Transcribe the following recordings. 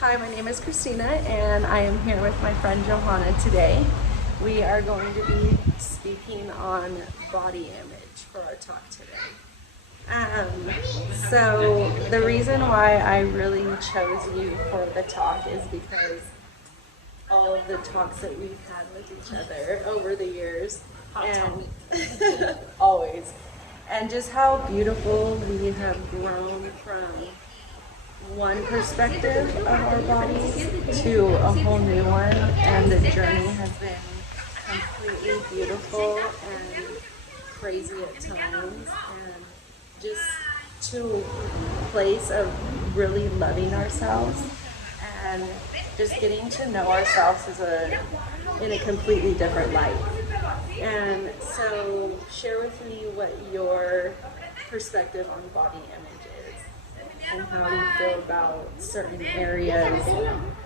Hi, my name is Christina, and I am here with my friend Johanna today. We are going to be speaking on body image for our talk today. So the reason why I really chose you for the talk is because all of the talks that we've had with each other over the years, and always, and just how beautiful we have grown from one perspective of our bodies to a whole new one, and the journey has been completely beautiful and crazy at times, and just to a place of really loving ourselves and just getting to know ourselves in a completely different light. And so share with me what your perspective on body image is, and how do you feel about certain areas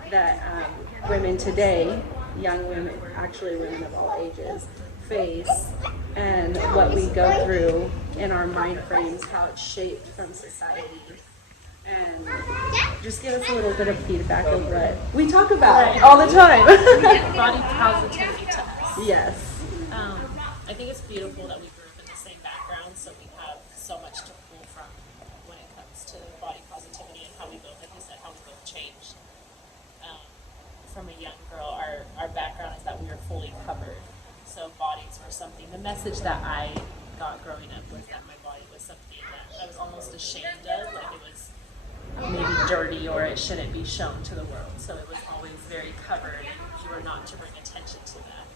that women today, young women, actually women of all ages, face, and what we go through in our mind frames, how it's shaped from society, and just give us a little bit of feedback of what we talk about all the time. Body positivity to us. Yes. I think it's beautiful that we grew up in the same background, so we have so much to pull from when it comes to body positivity and how we both, like you said, how we both changed. From a young girl, our background is that we were fully covered. So bodies were something, the message that I got growing up was that my body was something that I was almost ashamed of, like it was maybe dirty or it shouldn't be shown to the world. So it was always very covered, and you were not to bring attention to that.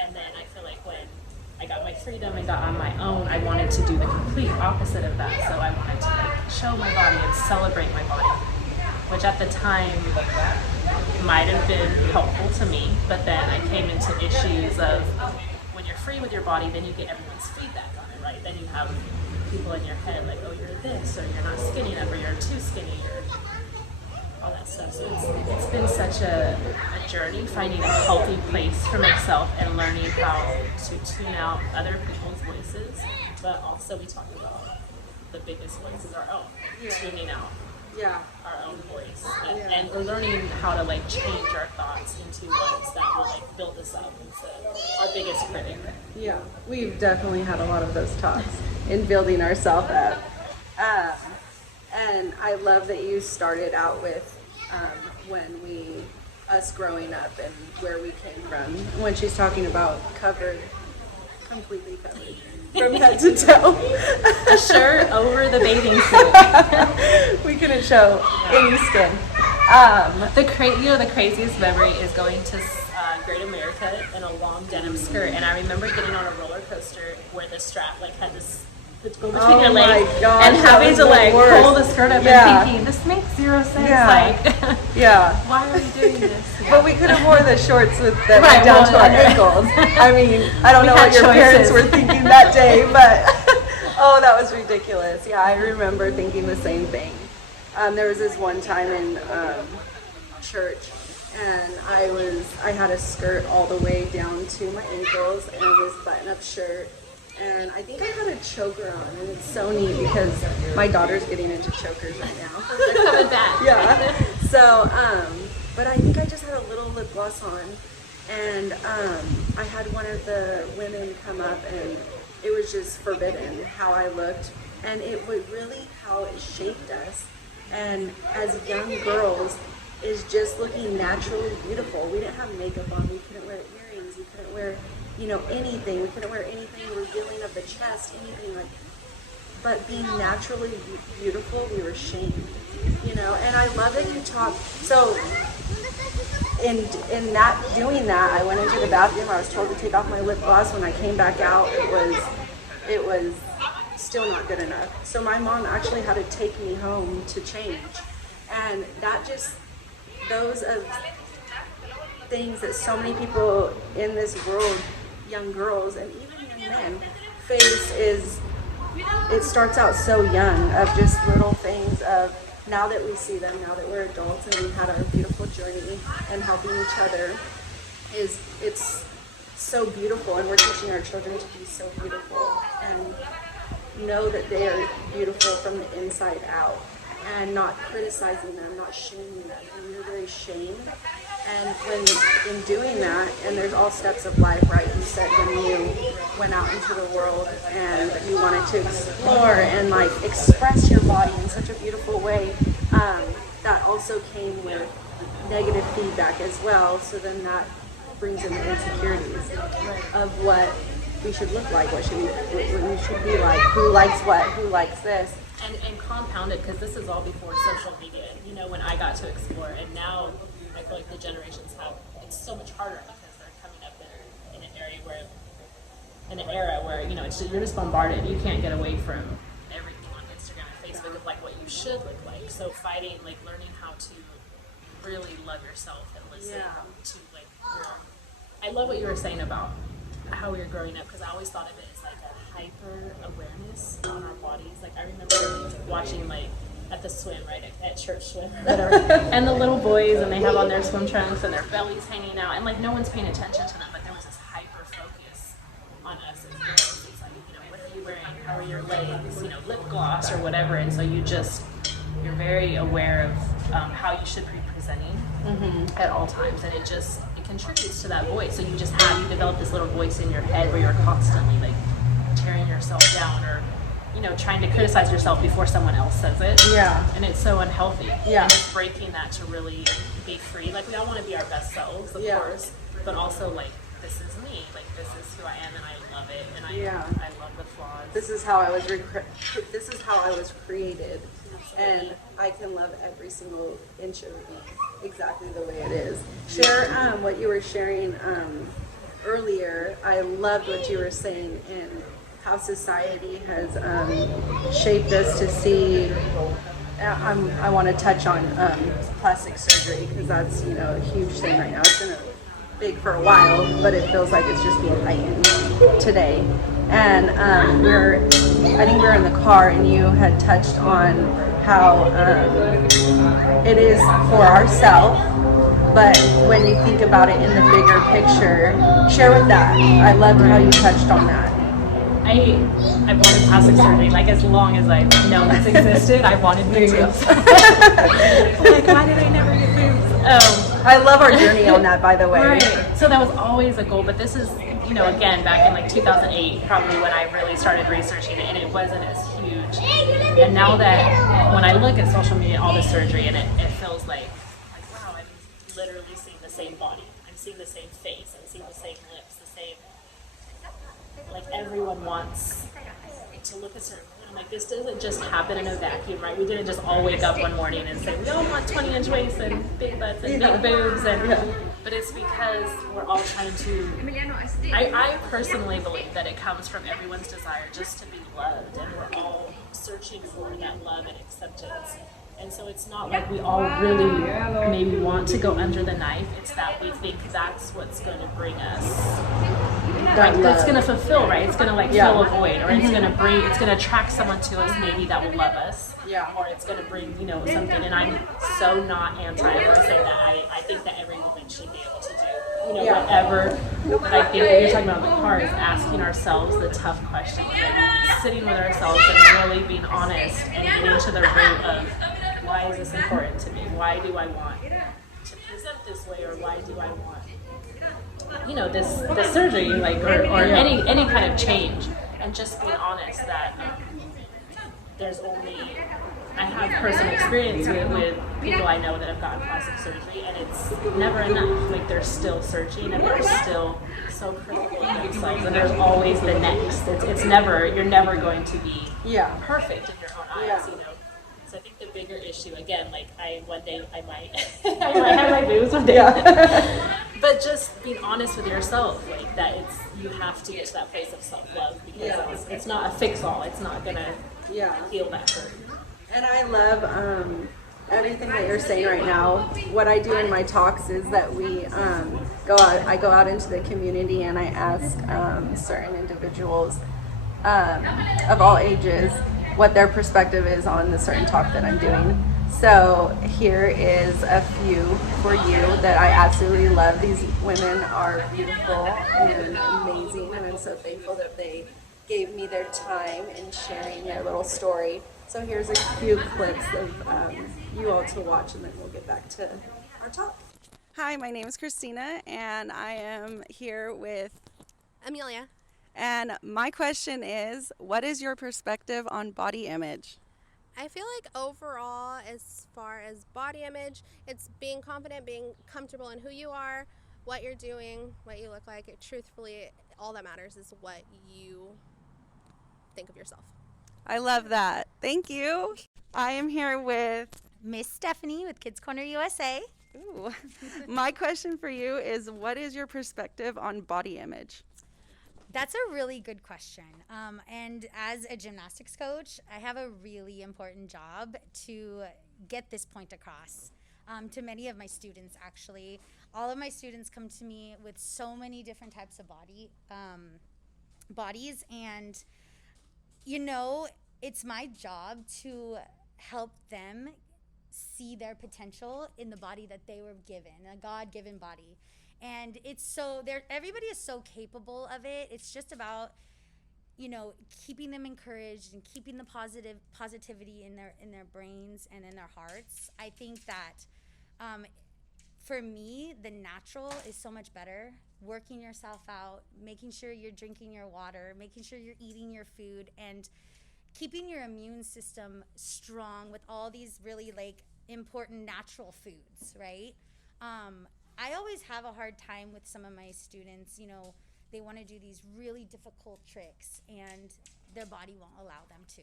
And then I feel like when I got my freedom and got on my own, I wanted to do the complete opposite of that. So I wanted to show my body and celebrate my body, which at the time might have been helpful to me. But then I came into issues of when you're free with your body, then you get everyone's feedback on it, right? Then you have people in your head like, oh, you're this, or you're not skinny enough, or you're too skinny, or all that stuff. So it's been such a journey finding a healthy place for myself and learning how to tune out other people's voices, but also we talk about the biggest voice is our own, tuning out our own voice, and learning how to like change our thoughts into ones that will like build us up into our biggest critic. Yeah, we've definitely had a lot of those talks in building ourselves up. And I love that you started out with us growing up and where we came from. When she's talking about completely covered, from head to toe. A shirt over the bathing suit. We couldn't show any skin. The craziest memory is going to Great America in a long denim skirt, and I remember getting on a roller coaster where the strap like had this go between your legs, and having to like pull the skirt up and thinking this makes zero sense. Why are we doing this? But we could have worn the shorts that went down to our ankles. I mean, I don't know what your parents were thinking that day, but oh, that was ridiculous. Yeah, I remember thinking the same thing. There was this one time in church, and I had a skirt all the way down to my ankles and this button-up shirt. And I think I had a choker on, and it's so neat because my daughter's getting into chokers right now. They're coming back. Yeah. So, but I think I just had a little lip gloss on, and I had one of the women come up, and it was just forbidden how I looked, and it was really how it shaped us. And as young girls, is just looking naturally beautiful. We didn't have makeup on. We couldn't wear earrings. We couldn't wear anything. We couldn't wear anything revealing of the chest, anything like. But being naturally beautiful, we were shamed, And I love that you talk. So, in that doing that, I went into the bathroom. I was told to take off my lip gloss. When I came back out, it was still not good enough. So my mom actually had to take me home to change, and that just those of things that so many people in this world, young girls and even young men, face is it starts out so young of just little things of now that we see them, now that we're adults and we've had our beautiful journey and helping each other, it's so beautiful, and we're teaching our children to be so beautiful and know that they are beautiful from the inside out, and not criticizing them, not shaming them. And you're very shame. And when in doing that, and there's all steps of life, right? You said when you went out into the world and you wanted to explore and like express your body in such a beautiful way, that also came with negative feedback as well. So then that brings in the insecurities of what we should look like, what we should be like, who likes what, who likes this. And compounded, because this is all before social media, you know, when I got to explore, and now I feel like the generations have, it's so much harder because they're coming up in an era where, you know, you're just bombarded. You can't get away from everything on Instagram and Facebook of like what you should look like. So fighting, like learning how to really love yourself and listen to like I love what you were saying about how we were growing up, because I always thought of it as like a hyper awareness on our bodies. Like I remember watching like at the swim, right, at church swim, whatever, and the little boys, and they have on their swim trunks and their bellies hanging out, and like no one's paying attention to them, but there was this hyper focus on us as girls. It's like, you know, what are you wearing? How are your legs? You know, lip gloss or whatever, and so you're very aware of how you should be presenting at all times, and it contributes to that voice. So you develop this little voice in your head where you're constantly like tearing yourself down, or you know, trying to criticize yourself before someone else says it. Yeah. And it's so unhealthy. Yeah. And it's breaking that to really be free. Like we all want to be our best selves, of course, but also like this is me. Like this is who I am, and I love it, and I love the flaws. This is how I was created, and I can love every single inch of me exactly the way it is. Share what you were sharing earlier. I loved what you were saying, and how society has shaped us to see. I want to touch on plastic surgery, because that's, you know, a huge thing right now. It's been big for a while, but it feels like it's just being heightened today. And I think we were in the car, and you had touched on how it is for ourselves, but when you think about it in the bigger picture, share with that. I loved how you touched on that. I've wanted plastic surgery, like as long as I've known it's existed. I wanted boobs. Like, why did I never get boobs? I love our journey on that, by the way. Right. So that was always a goal, but this is, you know, again, back in like 2008, probably when I really started researching it, and it wasn't as huge. And now that when I look at social media, all the surgery, and it feels like wow, I'm literally seeing the same body. I'm seeing the same face. I'm seeing the same lips, the same. Like everyone wants to look a certain way. I'm like, this doesn't just happen in a vacuum, right? We didn't just all wake up one morning and say, we all want 20-inch waists and big butts and big boobs, but it's because we're all trying to, I personally believe that it comes from everyone's desire just to be loved, and we're all searching for that love and acceptance. And so it's not like we all really maybe want to go under the knife. It's that we think that's what's going to bring us, like, that's going to fulfill, right? It's going to like fill a void, or it's going to attract someone to us maybe that will love us, or it's going to bring, you know, something. And I'm so not anti. I want to say that I think that every woman should be able to do, you know, whatever. But I think what you're talking about in the car is asking ourselves the tough questions, like sitting with ourselves and really being honest and getting to the root of, why is this important to me? Why do I want to present this way, or why do I want, you know, this surgery, like, or any kind of change? And just being honest that there's only, I have personal experience with people I know that have gotten plastic surgery, and it's never enough. Like they're still searching, and they're still so critical of themselves, and there's always the next. It's never, you're never going to be perfect in your own eyes, you know. So I think the bigger issue, again, like one day I might have my boobs one day. But just being honest with yourself, like that you have to get to that place of self-love, because it's not a fix-all. It's not gonna heal that hurt. And I love everything that you're saying right now. What I do in my talks is that I go out into the community, and I ask certain individuals of all ages what their perspective is on the certain talk that I'm doing. So here is a few for you that I absolutely love. These women are beautiful and amazing, and I'm so thankful that they gave me their time in sharing their little story. So here's a few clips of you all to watch, and then we'll get back to our talk. Hi, my name is Christina, and I am here with Amelia. And my question is, what is your perspective on body image? I feel like overall, as far as body image, it's being confident, being comfortable in who you are, what you're doing, what you look like. Truthfully, all that matters is what you think of yourself. I love that. Thank you. I am here with Miss Stephanie with Kids Corner USA. Ooh. My question for you is, what is your perspective on body image? That's a really good question. And as a gymnastics coach, I have a really important job to get this point across to many of my students, actually. All of my students come to me with so many different types of bodies. And, you know, it's my job to help them see their potential in the body that they were given, a God-given body. And it's so there, everybody is so capable of it. It's just about, you know, keeping them encouraged and keeping the positivity in their brains and in their hearts. I think that for me, the natural is so much better. Working yourself out, making sure you're drinking your water, making sure you're eating your food, and keeping your immune system strong with all these really like important natural foods, right? I always have a hard time with some of my students, you know, they want to do these really difficult tricks and their body won't allow them to.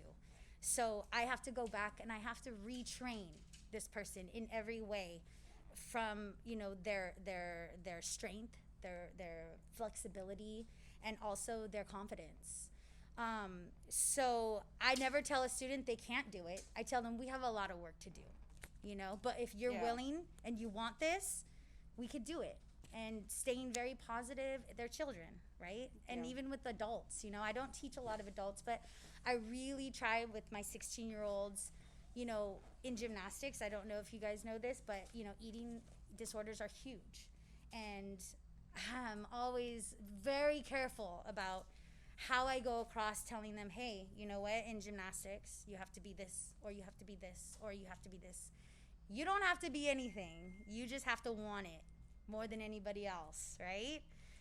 So I have to go back and I have to retrain this person in every way, from, you know, their strength, their flexibility, and also their confidence. So I never tell a student they can't do it. I tell them we have a lot of work to do, you know, but if you're willing and you want this, we could do it. And staying very positive, they're children, right? And even with adults, you know, I don't teach a lot of adults, but I really try with my 16-year-olds, you know, in gymnastics. I don't know if you guys know this, but, you know, eating disorders are huge. And I'm always very careful about how I go across telling them, hey, you know what, in gymnastics, you have to be this, or you have to be this, or you have to be this. You don't have to be anything. You just have to want it more than anybody else, right?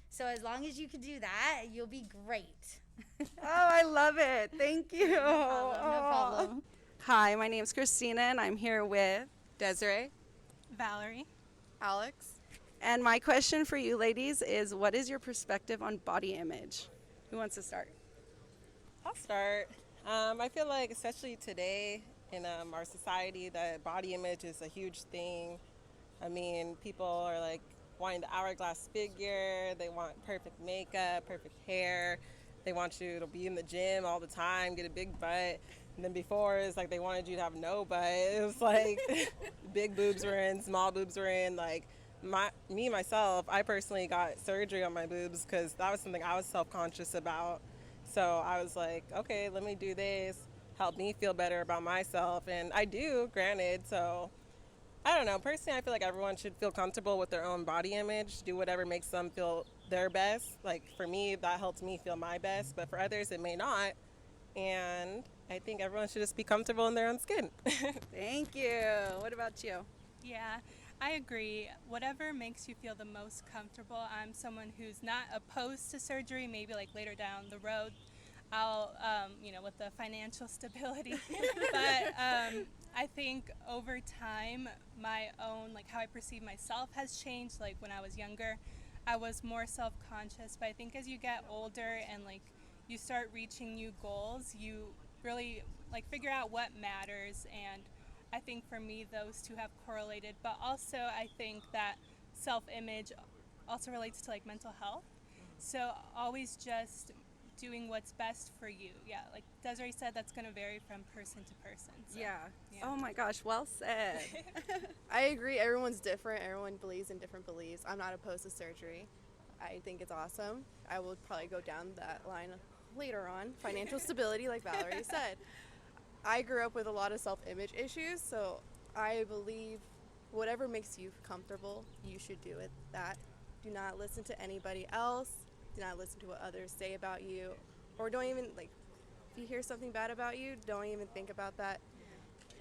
So as long as you can do that, you'll be great. Oh, I love it. Thank you. No problem. Hi, my name is Christina, and I'm here with Desiree. Valerie. Alex. And my question for you ladies is, what is your perspective on body image? Who wants to start? I'll start. I feel like, especially today in our society, that body image is a huge thing. I mean, people are like wanting the hourglass figure. They want perfect makeup, perfect hair. They want you to be in the gym all the time, get a big butt. And then before, it's like they wanted you to have no butt. It was like big boobs were in, small boobs were in. Like myself, I personally got surgery on my boobs because that was something I was self-conscious about. So I was like, okay, let me do this, help me feel better about myself. And I do, granted. So I don't know. Personally, I feel like everyone should feel comfortable with their own body image, do whatever makes them feel their best. Like for me, that helps me feel my best, but for others, it may not. And I think everyone should just be comfortable in their own skin. Thank you. What about you? Yeah, I agree. Whatever makes you feel the most comfortable. I'm someone who's not opposed to surgery, maybe like later down the road. I'll, you know, with the financial stability. But I think over time, my own, like how I perceive myself has changed. Like when I was younger, I was more self-conscious. But I think as you get older and like you start reaching new goals, you really like figure out what matters. And I think for me, those two have correlated. But also, I think that self-image also relates to like mental health. So always just doing what's best for you. Yeah, like Desiree said, that's going to vary from person to person. So, Yeah. Oh my gosh, well said. I agree. Everyone's different. Everyone believes in different beliefs. I'm not opposed to surgery. I think it's awesome. I will probably go down that line later on. Financial stability, like Valerie said. I grew up with a lot of self-image issues, so I believe whatever makes you comfortable, you should do it. That. Do not listen to anybody else. Do not listen to what others say about you, or don't even like If you hear something bad about you, don't even think about that.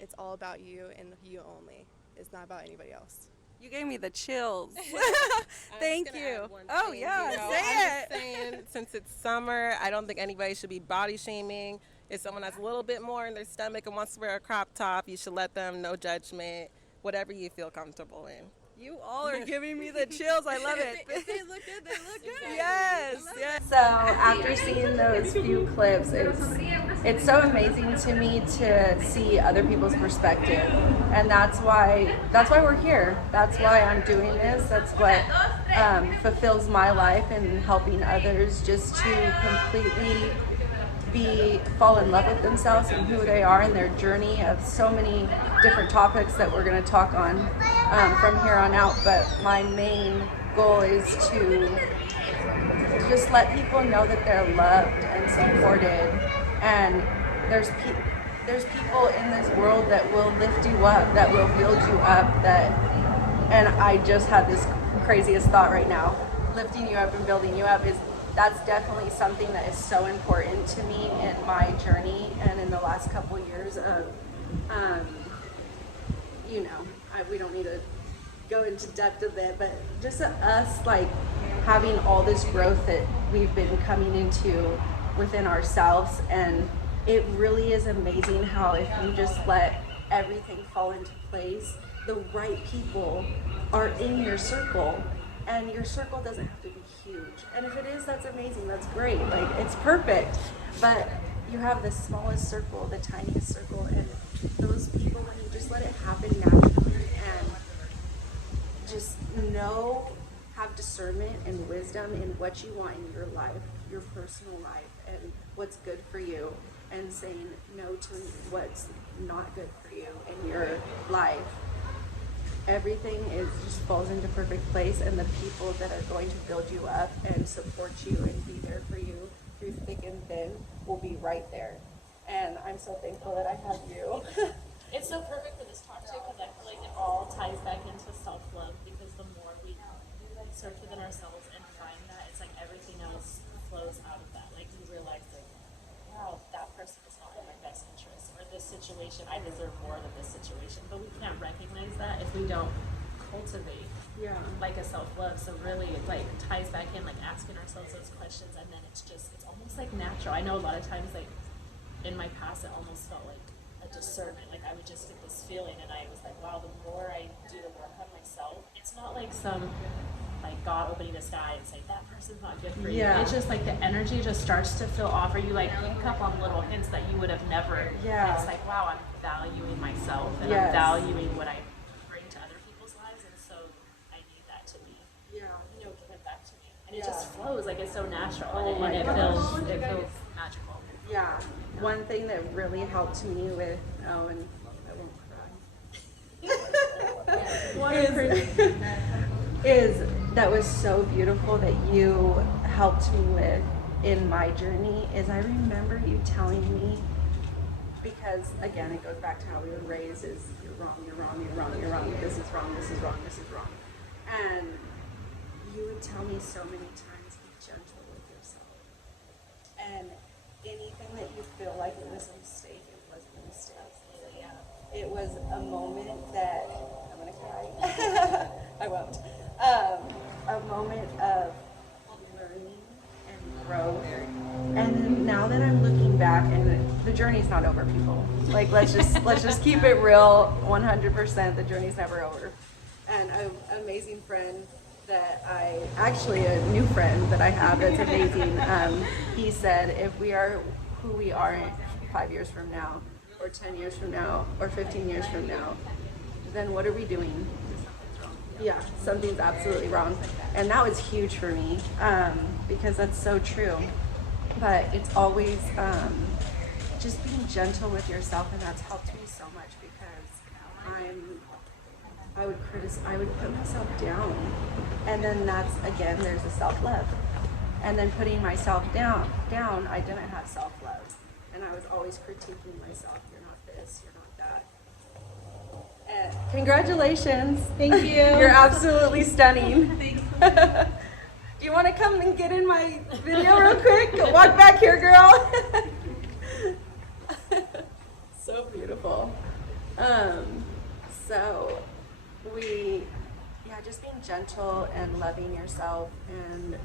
It's all about you and you only. It's not about anybody else. You gave me the chills. I'm Thank just gonna you. add one Oh, thing, yeah, I'm say just it. saying, since it's summer, I don't think anybody should be body shaming. If someone has a little bit more in their stomach and wants to wear a crop top, you should let them, no judgment, whatever you feel comfortable in. You all are giving me the chills. I love it. If they look good, they look good. Yes, yes. So after seeing those few clips, it's so amazing to me to see other people's perspective, and that's why we're here. That's why I'm doing this. That's what fulfills my life, and helping others just to completely fall in love with themselves and who they are, and their journey of so many different topics that we're going to talk on from here on out. But my main goal is to just let people know that they're loved and supported, and there's people in this world that will lift you up, that will build you up, and I just had this craziest thought right now. Lifting you up and building you up that's definitely something that is so important to me in my journey and in the last couple years of, we don't need to go into depth of it, but just us like having all this growth that we've been coming into within ourselves. And it really is amazing how if you just let everything fall into place, the right people are in your circle, and your circle doesn't have to be huge. And if it is, that's amazing, that's great, like it's perfect. But you have the smallest circle, the tiniest circle, and those people, when you just let it happen naturally and just have discernment and wisdom in what you want in your life, your personal life, and what's good for you, and saying no to what's not good for you in your life, everything just falls into perfect place, and the people that are going to build you up and support you and be there for you through thick and thin will be right there. And I'm so thankful that I have you. It's so perfect for this talk too, because I feel like it all ties back into self-love, because the more we search within ourselves and find that, it's like everything else flows out of that. Like you realize like, wow, that person is not in my best interest, or this situation, I deserve more than this situation. But we can't recognize that if we don't cultivate like a self-love. So really it like ties back in, like asking ourselves those questions, and then it's almost like natural. I know a lot of times, like in my past, it almost felt like a discernment. Like I would just get this feeling, and I was like, wow, the more I do the work on myself, it's not like some like God opening the sky and saying that person's not good for you. It's just like the energy just starts to feel off, or you like pick up on little hints that you would have never. It's like, wow, I'm valuing myself, and I'm valuing what I bring to other people's lives, and so I need that to be given back to me, and it just flows, like it's so natural, and it feels magical. Yeah, one thing that really helped me with, and I won't cry, is that was so beautiful that you helped me with in my journey, is I remember you telling me, because again, it goes back to how we were raised, is you're wrong, you're wrong, you're wrong, you're wrong, this is wrong, this is wrong, this is wrong. And you would tell me so many times, be gentle with yourself. And anything that you feel like it was a mistake, it wasn't a mistake. It was a moment that, I'm gonna cry, I won't. A moment of learning and growth. And then now that I'm looking back, and the journey's not over, people. Like let's just keep it real, 100%. The journey's never over. And an amazing friend that a new friend that I have that's amazing. He said, if we are who we are 5 years from now, or 10 years from now, or 15 years from now, then what are we doing? Yeah, something's absolutely wrong. And that was huge for me, because that's so true. But it's always just being gentle with yourself, and that's helped me so much, because I would put myself down. And then there's a self-love. And then putting myself down, I didn't have self-love. And I was always critiquing myself, you're not this, you're not that. And congratulations. Thank you. You're absolutely stunning. Do you want to come and get in my video real quick? Walk back here, girl. so beautiful. So just being gentle and loving yourself and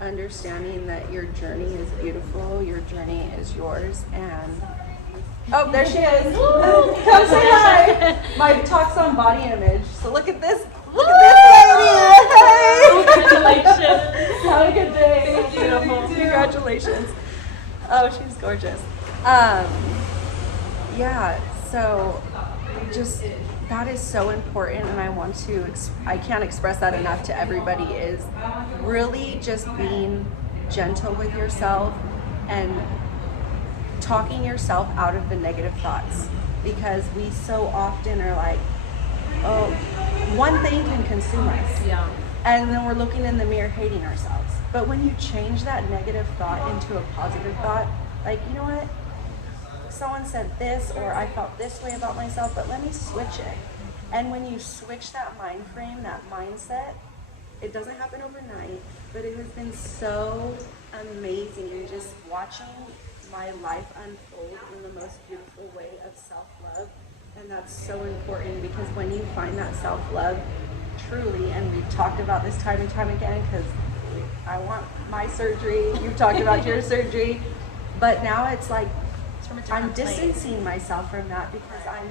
understanding that your journey is beautiful, your journey is yours, and oh, there she is. Come say hi. My talk's on body image. So look at this. Look at this lady. Congratulations. Have a good day. Beautiful. Congratulations. Oh, she's gorgeous. Yeah, so just that is so important, and I want to I can't express that enough to everybody, is really just being gentle with yourself and talking yourself out of the negative thoughts, because we so often are like, oh, one thing can consume us. Yeah. And then we're looking in the mirror hating ourselves. But when you change that negative thought into a positive thought, like, you know what? Someone said this, or I felt this way about myself, but let me switch it. And when you switch that mind frame, that mindset, it doesn't happen overnight, but it has been so amazing just watching my life unfold in the most beautiful way of self-love. And that's so important, because when you find that self-love truly, and we've talked about this time and time again, because I want my surgery, you've talked about your surgery, but now it's like I'm distancing myself from that, because I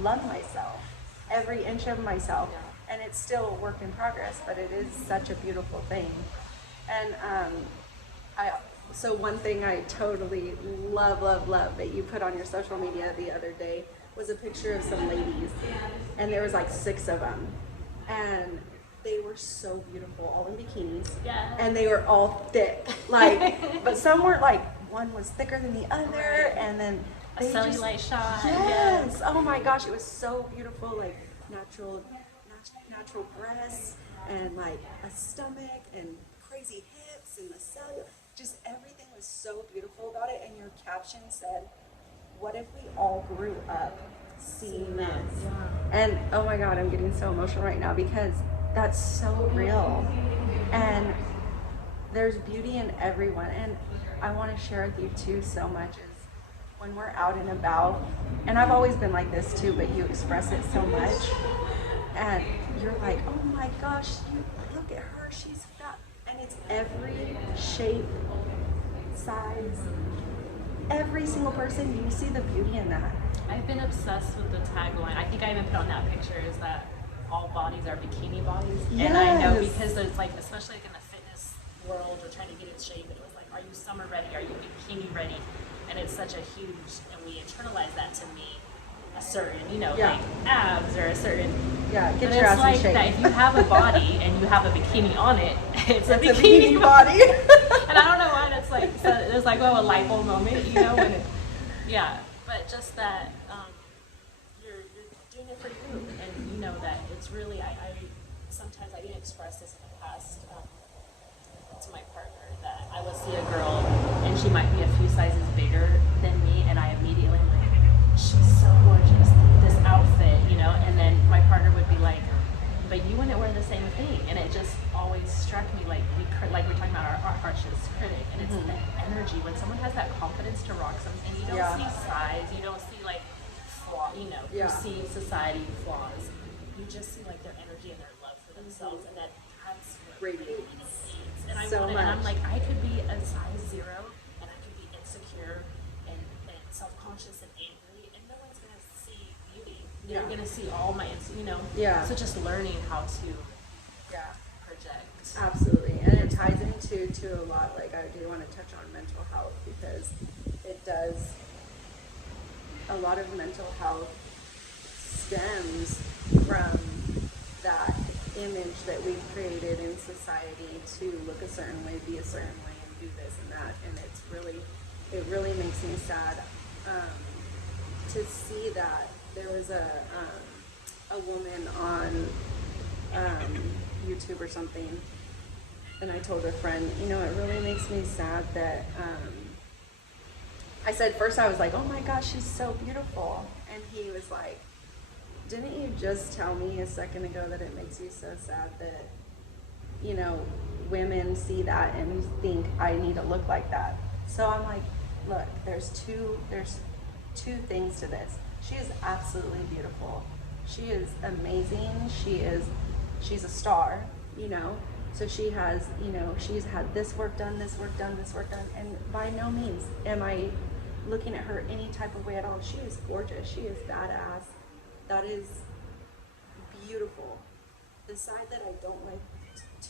love myself, every inch of myself, and it's still a work in progress, but it is such a beautiful thing. And so one thing I totally love that you put on your social media the other day was a picture of some ladies, and there was like 6 of them, and they were so beautiful, all in bikinis, and they were all thick, like, but some weren't, like, one was thicker than the other, and then a cellulite shot. Yes. Oh my gosh, it was so beautiful, like natural breasts, and like a stomach, and crazy hips, and the cellulite. Just everything was so beautiful about it. And your caption said, "What if we all grew up seeing this?" And oh my God, I'm getting so emotional right now, because that's so real. And there's beauty in everyone. And I want to share with you too so much is when we're out and about, and I've always been like this too, but you express it so much, and you're like, oh my gosh, you look at her, she's fat, and it's every shape, size, every single person. You see the beauty in that. I've been obsessed with the tagline. I think I even put on that picture is that all bodies are bikini bodies. Yes. And I know, because there's like, especially like in the fitness world, we're trying to get in shape, and it was like, are you summer ready? Are you bikini ready? And it's such a huge, and we internalize that to mean a certain, like abs or a certain. Yeah, get but your ass it's like in shape. that if you have a body and you have a bikini on it, it's a It's bikini a bikini body. And I don't know why that's like, so there's like, a light bulb moment, when it, but just that you're doing it for you, and you know that it's really, I sometimes I didn't express this in the past to my partner, that I would see a girl and she might be a few sizes bigger than me, and I immediately am like, she's so gorgeous, this outfit, and then my partner would be like, but you wouldn't wear the same thing. And it just always struck me, like we're talking about our harshest critic, and it's the energy. When someone has that confidence to rock something, you don't see size, you don't see like flaw, perceived society flaws. You just see like their energy and their love for themselves, and that's what Radiates. And I So want it, and I'm much. like, I could be a size 0, and I could be insecure and self-conscious and angry, and no one's gonna see beauty. They're gonna see all my, Yeah. So just learning how to project. Absolutely. And it ties into to a lot, like I do want to touch on mental health, because it does, a lot of mental health stems from that image that we've created in society to look a certain way, be a certain way, and do this and that. And it really makes me sad to see that. There was a woman on YouTube or something, and I told a friend, it really makes me sad that I said, first I was like, oh my gosh, she's so beautiful, and he was like, didn't you just tell me a second ago that it makes you so sad that women see that and think I need to look like that? So I'm like, look, there's two things to this. She is absolutely beautiful. She is amazing. She's a star, you know. So she has, you know, she's had this work done, this work done, this work done, and by no means am I looking at her any type of way at all. She is gorgeous. She is badass. That is beautiful. The side that I don't like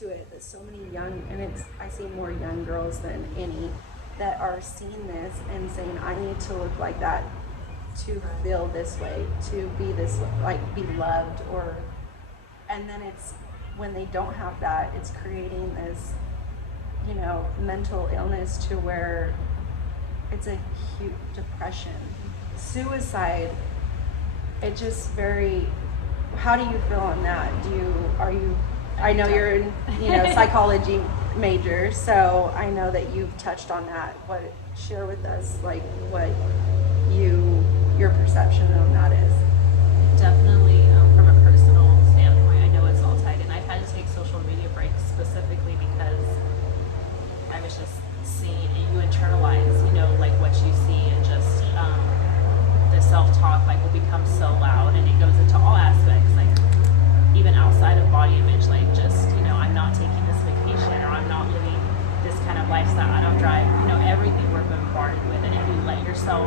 to it is so many young, and I see more young girls than any that are seeing this and saying, I need to look like that to feel this way, to be this, like, be loved, or, and then it's, when they don't have that, it's creating this, you know, mental illness to where it's a huge depression, suicide. It just very, how do you feel on that? I know you're in, you know, psychology major, so I know that you've touched on that. Share with us, like, what your perception on that is. Definitely, from a personal standpoint, I know it's all tied in. I've had to take social media breaks specifically because I was just seeing, and you internalize, you know, like what you see, and just the self-talk, like, will become so loud, and it goes into all aspects, like even outside of body image, like just, you know, I'm not taking this vacation, or I'm not living this kind of lifestyle, I don't drive, you know, everything we're bombarded with. And if you let yourself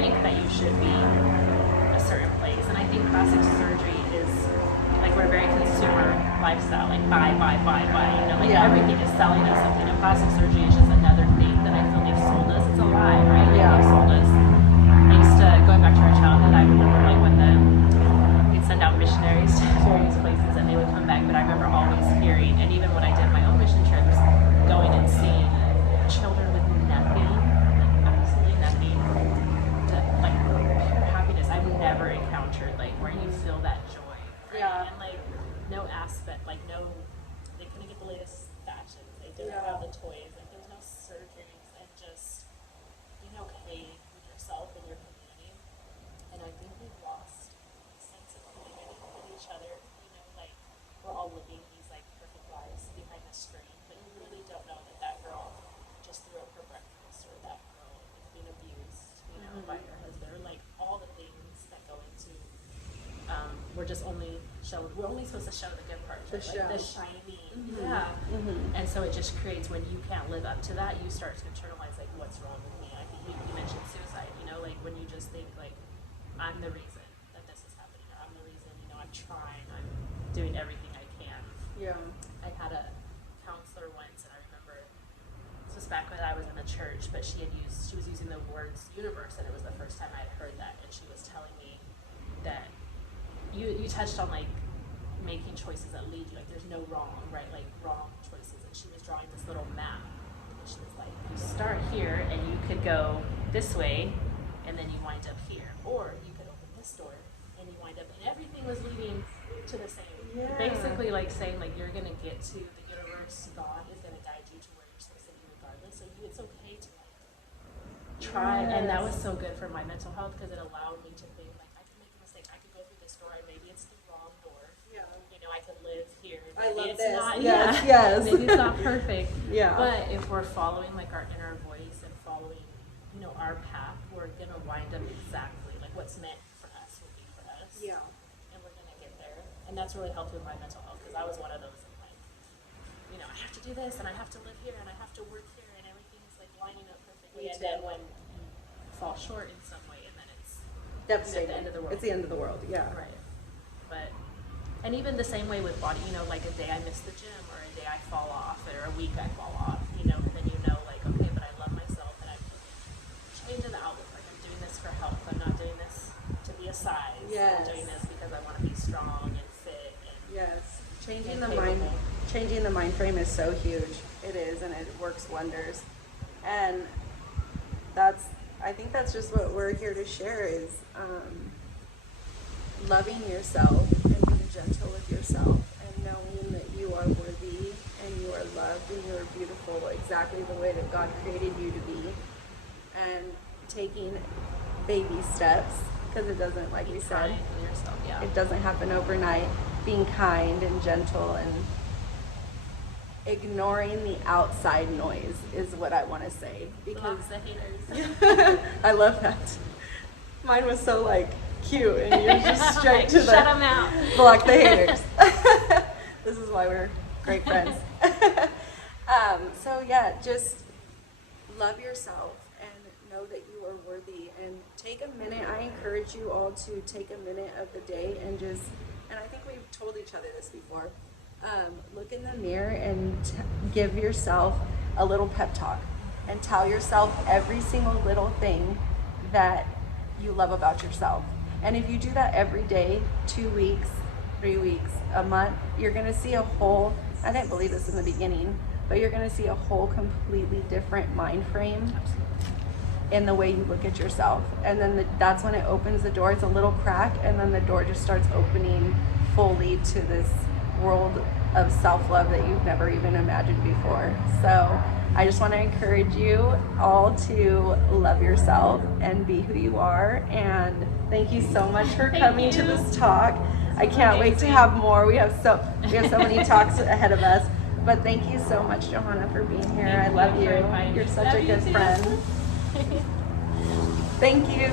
think that you should be a certain place, and I think plastic surgery is, like, we're a very consumer lifestyle, like buy, you know, like everything is selling us something, and plastic surgery is just another thing that I feel they've sold us. It's a lie, right? Like, they've sold us. I used to, going back to our childhood, I remember, like, when we'd send out missionaries to various places and they would come back, but I remember always hearing, and even when I did my own mission trips, going and seeing children with nothing, like absolutely nothing, like pure happiness. I've never encountered, like, where you feel that joy, right? Yeah. And, like, no aspect, like, no, they couldn't get the latest fashions, they didn't have the toys, like, there was no surgeries, and just being okay with yourself and your community. And I think we've lost a sense of community with each other, you know, like, we're all living these, like, perfect lives behind the screen, but you really don't know that that girl just threw up her breakfast, or that girl is being abused, you know, by her husband, or, like, all the things that go into, we're only supposed to show the good parts, The right? Like, the show. shiny, and so it just creates, when you can't live up to that, you start to internalize, like, what's wrong with me? I think you mentioned suicide, you know, like, when you just think, like, I'm the reason that this is happening, or I'm the reason, you know, I'm trying, I'm doing everything I can. Yeah. I had a counselor once, and I remember, this was back when I was in the church, but she was using the words universe, and it was the first time I had heard that, and she was telling me that you touched on, like, making choices that lead you, like, there's no wrong, right, like, wrong choices, and she was drawing this little map, and she was like, you start here, and you could go this way, and then you wind up here, or you could open this door, and you wind up, and everything was leading to the same. Yeah. Basically, like, saying, like, you're gonna get to the universe, God is gonna guide you to where you're supposed to be regardless, so it's okay to, like, try, and that was so good for my mental health, because it allowed me to think, like, I could make a mistake, I could go through this door, and maybe it's the wrong door, you know, I could live here, I maybe love it's this. not, Yes. maybe it's not perfect, Yeah. but if we're following, like, our inner voice and following, you know, our path, we're gonna wind up exactly, like, what's meant for us will be for us. Yeah. And we're gonna get there. And that's really helped with my mental health, because I was one of those, like, you know, I have to do this, and I have to live here, and I have to work here, and everything's, like, lining up perfectly. And then when you fall short in some way, and then it's Devastating. the end of the world. It's the end of the world. Yeah. Right. But, and even the same way with body, you know, like, a day I miss the gym, or a day I fall off, or a week I fall off, you know, and then you know, like, okay, but I love myself, and I'm changing the outlook. Like, I'm doing this for health. I'm not doing this to be a size. Yes. I'm doing this because I want to be strong and fit. And Yes. Changing and the capable. changing the mind frame is so huge. It is, and it works wonders. And I think that's just what we're here to share is loving yourself and being gentle with yourself, and knowing that you are worthy and you are loved and you are beautiful exactly the way that God created you to be, and taking baby steps, because it doesn't, like we said, Kind to yourself, yeah. it doesn't happen overnight. Being kind and gentle and ignoring the outside noise is what I want to say, because Blocks the haters. I love that. Mine was so like cute, and you're just straight to the Shut them out. block the haters. This is why we're great friends. So yeah, just love yourself and know that you are worthy. And take a minute. I encourage you all to take a minute of the day and just, and I think we've told each other this before, look in the mirror and give yourself a little pep talk and tell yourself every single little thing that you love about yourself. And if you do that every day, 2 weeks, 3 weeks, a month, you're gonna see a whole, I didn't believe this in the beginning, but you're gonna see a whole completely different mind frame in the way you look at yourself. And then that's when it opens the door. It's a little crack, and then the door just starts opening fully to this world of self-love that you've never even imagined before. So I just want to encourage you all to love yourself and be who you are. And thank you so much for coming to this talk. I can't wait to have more. We have so many talks ahead of us. But thank you so much, Johanna, for being here. I love you. You're such a good friend. Thank you.